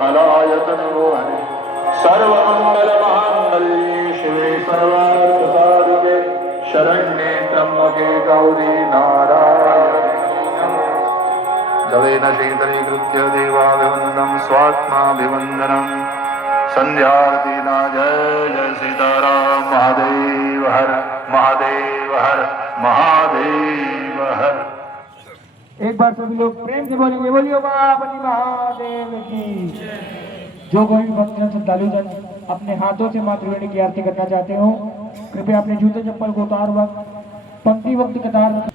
मंगलाय तनोहरे सर्वमंगलमांगल्ये शिवे सर्वार्थसाधिके शरण्ये त्र्यंबके गौरी नारायणे जवेन शीतलीकृत्य देवाभिवन्दनं स्वात्माभिवन्दनं संध्यार्तिना जय जय सीताराम महादेव हर महादेव हर महादेव हर। एक बार सभी लोग प्रेम से बोलेंगे बोलियो बाबा महादेव की। जो कोई भक्तजन श्रद्धालुजन अपने हाथों से मातृवाणी की आरती करना चाहते हो कृपया अपने जूते चप्पल को उतार वक्त पंक्ति वक्त कतार नाग